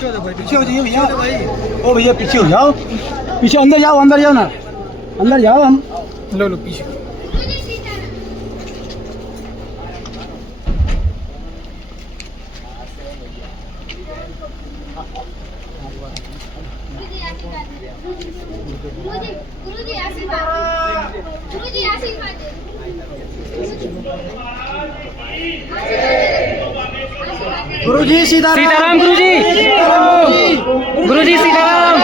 पीछे हो जाइए भैया। ओ भैया पीछे हो जाओ, पीछे अंदर जाओ ना, अंदर जाओ। हम लो पीछे। गुरुजी आशीर्वाद, गुरुजी आशीर्वाद। गुरुजी सीताराम, गुरुजी सीताराम।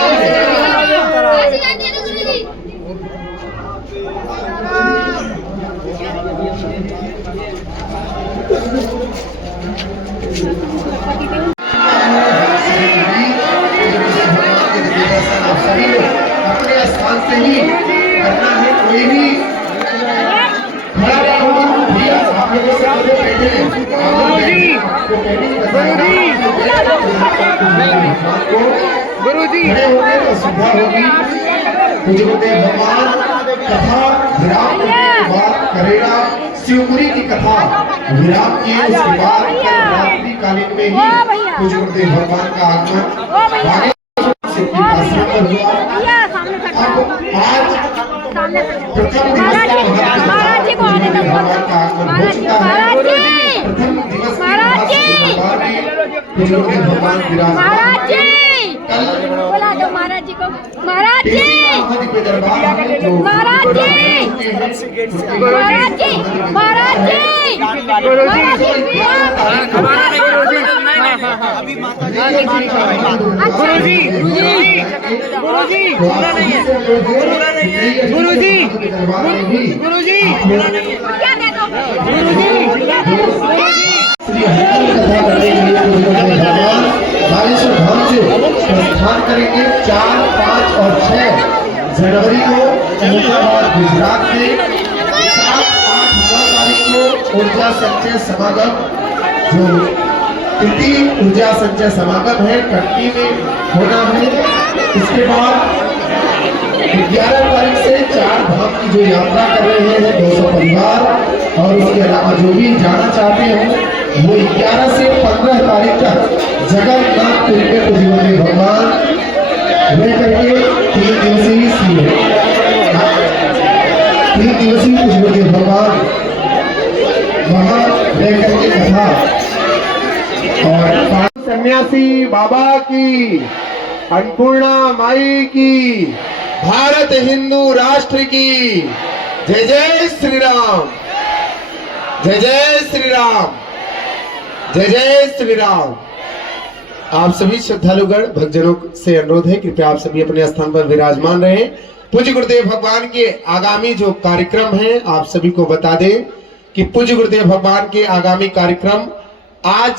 आशीर्वाद दे दो गुरुजी। अपने स्थान से ही करना है। कोई भी गुरुजी सुविधा होगी। गुरुदेव भगवान कथा विराम करने के बाद करेगा। शिवपुरी की कथा विराम किए उसके बाद रात्रि कालीन में ही गुरुदेव भगवान का आगमन आश्रम पर हुआ। अब आज प्रथम दिवस भगवान का आगमन हो चुका है। प्रथम दिवस गुरुदेव भगवान विराजमान। कल महाराज जी को, महाराज जी, दरबार महाराज जी, महाराज जी, महाराज जी, प्रस्थान करेंगे 4, 5 और 6 जनवरी को अहमदाबाद गुजरात में। 7, 8, 9 तारीख को ऊर्जा संचय समागम, जो तृतीय ऊर्जा संचय समागम है, कटनी में होना है। इसके बाद 11 तारीख से 4 धाम की जो यात्रा कर रहे हैं 200 परिवार, और उसके अलावा जो भी जाना चाहते हैं वो 11 से 15 तारीख तक जगन्नाथपुरी में गुरुदेव भगवान रह करके 3 दिवसीय गुरुदेव भगवान वहाँ रह करके कथा। और सन्यासी बाबा की, अन्नपूर्णा माई की, भारत हिंदू राष्ट्र की जय जय श्री राम, जय जय श्री राम, जय जय श्री राम। आप सभी श्रद्धालुगण भक्तजनों से अनुरोध है, कृपया आप सभी अपने स्थान पर विराजमान रहें। पूज्य गुरुदेव भगवान के आगामी जो कार्यक्रम हैं आप सभी को बता दें कि पूज्य गुरुदेव भगवान के आगामी कार्यक्रम आज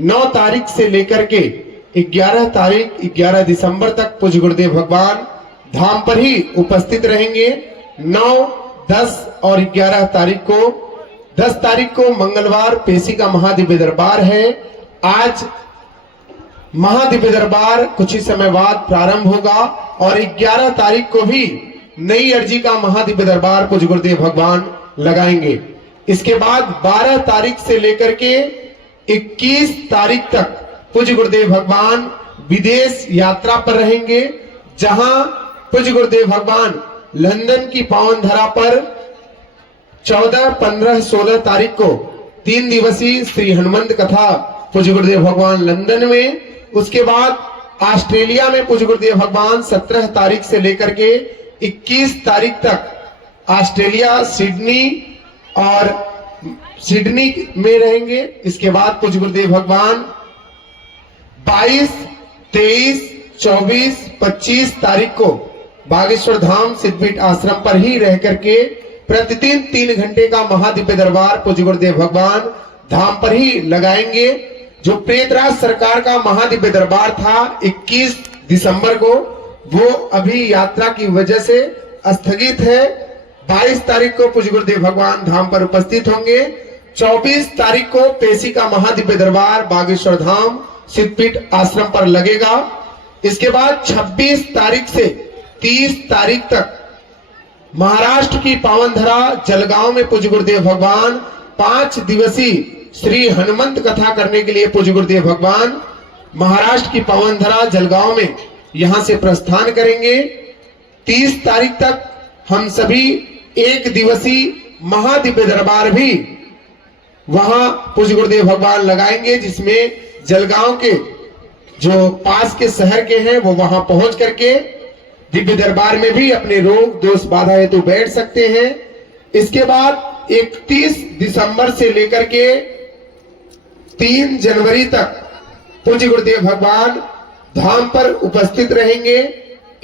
9 तारीख से लेकर के 11 दिसंबर तक पूज्य गुरुदेव भगवान धाम पर ही उपस्थित रहेंगे। 9, 10 और 11 तारीख को, 10 तारीख को मंगलवार पेशी का महादिव्य दरबार है। आज महादिव्य दरबार कुछ ही समय बाद प्रारंभ होगा और 11 तारीख को भी नई अर्जी का महादिव्य दरबार पूज्य गुरुदेव भगवान लगाएंगे। इसके बाद 12 तारीख से लेकर के 21 तारीख तक पूज्य गुरुदेव भगवान विदेश यात्रा पर रहेंगे, जहां पूज्य गुरुदेव भगवान लंदन की पावन धरा पर 14, 15, 16 तारीख को 3 दिवसीय श्री हनुमंत कथा पूज्य गुरुदेव भगवान लंदन में। उसके बाद ऑस्ट्रेलिया में पूज्य गुरुदेव भगवान 17 तारीख से लेकर के 21 तारीख तक ऑस्ट्रेलिया सिडनी में रहेंगे। इसके बाद पूज्य गुरुदेव भगवान 22, 23, 24, 25 तारीख को बागेश्वर धाम सिद्धपीठ आश्रम पर ही रह करके प्रतिदिन 3 घंटे का महादिव्य दरबार पूज्य गुरुदेव भगवान धाम पर ही लगाएंगे। जो प्रेतराज सरकार का महादिव्य दरबार था 21 दिसंबर को, वो अभी यात्रा की वजह से स्थगित है। 22 तारीख को पूज्य गुरुदेव भगवान धाम पर उपस्थित होंगे। 24 तारीख को पेशी का महादिव्य दरबार बागेश्वर धाम सिद्धपीठ आश्रम पर लगेगा। इसके बाद 26 तारीख से 30 तारीख तक महाराष्ट्र की पावन धरा जलगांव में पूज्य गुरुदेव भगवान 5 दिवसीय श्री हनुमंत कथा करने के लिए पूज्य गुरुदेव भगवान महाराष्ट्र की पावन धरा जलगांव में यहां से प्रस्थान करेंगे। 30 तारीख तक हम सभी एक दिवसीय महादिव्य दरबार भी वहां पूज्य गुरुदेव भगवान लगाएंगे, जिसमें जलगांव के जो पास के शहर के हैं वो वहां पहुंच करके दिव्य दरबार में भी अपने रोग दोष बाधा हेतु बैठ सकते हैं। इसके बाद 31 दिसंबर से लेकर के 3 जनवरी तक पूज्य गुरुदेव भगवान धाम पर उपस्थित रहेंगे।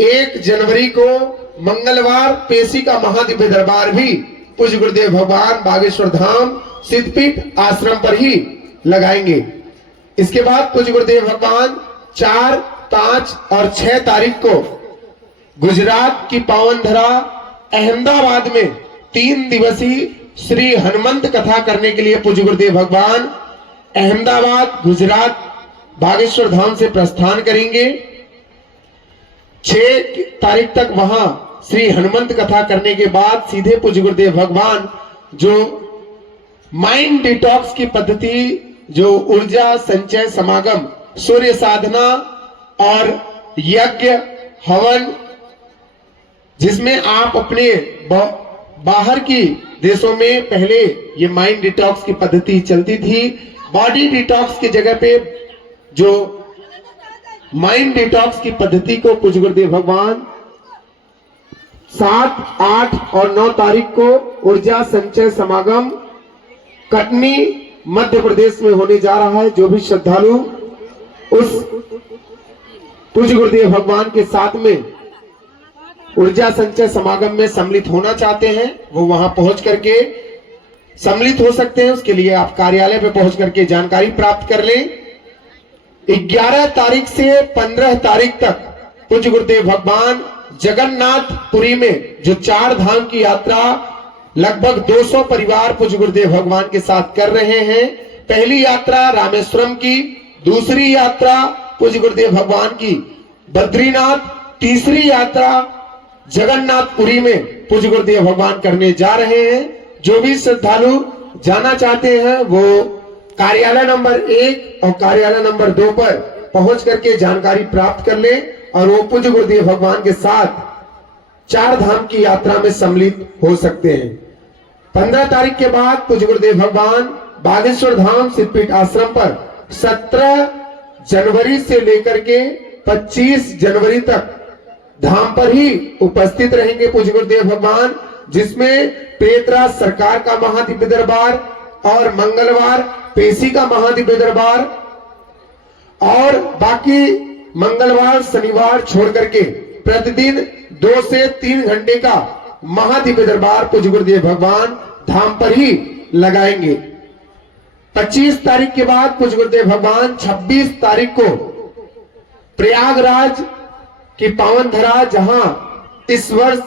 1 जनवरी को मंगलवार पेशी का महादिव्य दरबार भी पूज्य गुरुदेव भगवान बागेश्वर धाम सिद्धपीठ आश्रम पर ही लगाएंगे। इसके बाद पूज्य गुरुदेव भगवान 4, 5 और 6 तारीख को गुजरात की पावन धरा अहमदाबाद में 3 दिवसीय श्री हनुमंत कथा करने के लिए पूज्य गुरुदेव भगवान अहमदाबाद गुजरात बागेश्वर धाम से प्रस्थान करेंगे। 6 तारीख तक वहां श्री हनुमंत कथा करने के बाद सीधे पूज्य गुरुदेव भगवान जो माइंड डिटॉक्स की पद्धति, जो ऊर्जा संचय समागम, सूर्य साधना और यज्ञ हवन, जिसमें आप अपने बाहर की देशों में पहले ये माइंड डिटॉक्स की पद्धति चलती थी, बॉडी डिटॉक्स की जगह पे जो माइंड डिटॉक्स की पद्धति को पूज्य गुरुदेव भगवान 7, 8 और 9 तारीख को ऊर्जा संचय समागम कटनी मध्य प्रदेश में होने जा रहा है। जो भी श्रद्धालु उस पूज्य गुरुदेव भगवान के साथ में ऊर्जा संचय समागम में सम्मिलित होना चाहते हैं वो वहां पहुंच करके सम्मिलित हो सकते हैं। उसके लिए आप कार्यालय पे पहुंच करके जानकारी प्राप्त कर लें। 11 तारीख से 15 तारीख तक पूज्य गुरुदेव भगवान जगन्नाथपुरी में जो 4 धाम की यात्रा लगभग 200 परिवार पूज्य गुरुदेव भगवान के साथ कर रहे हैं। पहली यात्रा रामेश्वरम की, दूसरी यात्रा पूज्य गुरुदेव भगवान की बद्रीनाथ, तीसरी यात्रा जगन्नाथपुरी में पूज्य गुरुदेव भगवान करने जा रहे हैं। जो भी श्रद्धालु जाना चाहते हैं वो कार्यालय नंबर 1 और कार्यालय नंबर 2 पर पहुंच करके जानकारी प्राप्त कर ले और वो पूज्य गुरुदेव भगवान के साथ 4 धाम की यात्रा में सम्मिलित हो सकते हैं। 15 तारीख के बाद पूज्य गुरुदेव भगवान बागेश्वर धाम सिद्धपीठ आश्रम पर 17 जनवरी से लेकर के 25 जनवरी तक धाम पर ही उपस्थित रहेंगे पूज्य गुरुदेव भगवान, जिसमें पेतरा सरकार का महादिव्य दरबार और मंगलवार पेशी का महादिव्य दरबार और बाकी मंगलवार शनिवार छोड़ करके प्रतिदिन 2 से 3 घंटे का महादिव्य दरबार पूज्य गुरुदेव भगवान धाम पर ही लगाएंगे। 25 तारीख के बाद पूज्य गुरुदेव भगवान 26 तारीख को प्रयागराज की पावन धरा, जहां इस वर्ष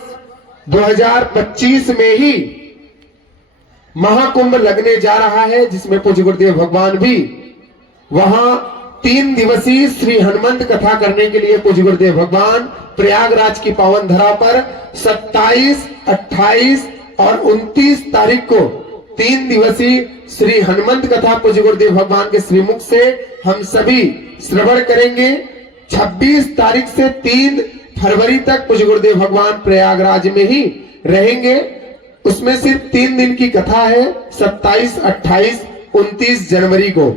2025 में ही महाकुंभ लगने जा रहा है, जिसमें पूज्य गुरुदेव भगवान भी वहां 3 दिवसीय श्री हनुमंत कथा करने के लिए पूज्य गुरुदेव भगवान प्रयागराज की पावन धरा पर 27, 28 और 29 तारीख को 3 दिवसीय श्री हनुमंत कथा पूज्य गुरुदेव भगवान के श्रीमुख से हम सभी श्रवण करेंगे। 26 तारीख से 3 फरवरी तक पूज्य गुरुदेव भगवान प्रयागराज में ही रहेंगे। उसमें सिर्फ 3 दिन की कथा है, 27, 28, 29 जनवरी को।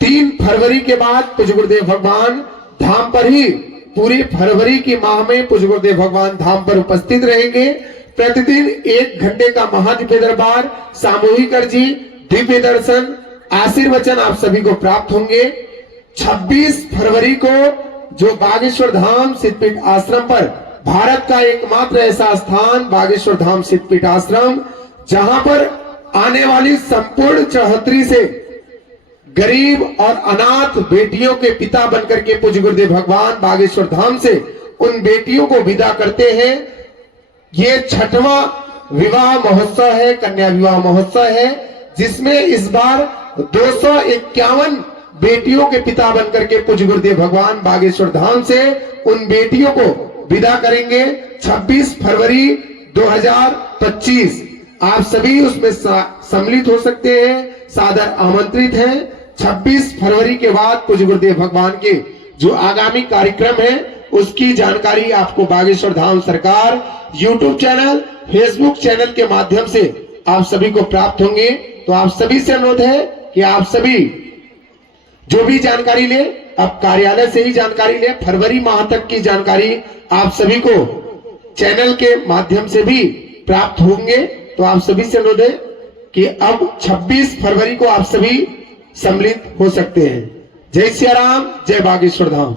3 फरवरी के बाद पूज्य गुरुदेव भगवान धाम पर ही पूरी फरवरी की माह में पूज्य गुरुदेव भगवान धाम पर उपस्थित रहेंगे। प्रतिदिन 1 घंटे का महादिव्य दरबार, सामूहिक अर्जी, दिव्य दर्शन, आशीर्वचन आप सभी को प्राप्त होंगे। 26 फरवरी को जो बागेश्वर धाम सिद्धपीठ आश्रम पर भारत का एकमात्र ऐसा स्थान बागेश्वर धाम सिद्धपीठ आश्रम, जहां पर आने वाली संपूर्ण चौहत्तरी से गरीब और अनाथ बेटियों के पिता बनकर के पूज्य गुरुदेव भगवान बागेश्वर धाम से उन बेटियों को विदा करते हैं। ये 6वां विवाह महोत्सव है, कन्या विवाह महोत्सव है, जिसमें इस बार 251 बेटियों के पिता बनकर के पूज्य गुरुदेव भगवान बागेश्वर धाम से उन बेटियों को विदा करेंगे। 26 फरवरी 2025 आप सभी उसमें सम्मिलित हो सकते हैं, सादर आमंत्रित हैं। 26 फरवरी के बाद पूज्य गुरुदेव भगवान के जो आगामी कार्यक्रम है उसकी जानकारी आपको बागेश्वर धाम सरकार यूट्यूब चैनल, फेसबुक चैनल के माध्यम से आप सभी को प्राप्त होंगे। तो आप सभी से अनुरोध है कि आप सभी जो भी जानकारी ले, आप कार्यालय से ही जानकारी ले। फरवरी माह तक की जानकारी आप सभी को चैनल के माध्यम से भी प्राप्त होंगे। तो आप सभी से अनुरोध है कि अब 26 फरवरी को आप सभी सम्मिलित हो सकते हैं। जय सिया राम, जय बागेश्वर धाम।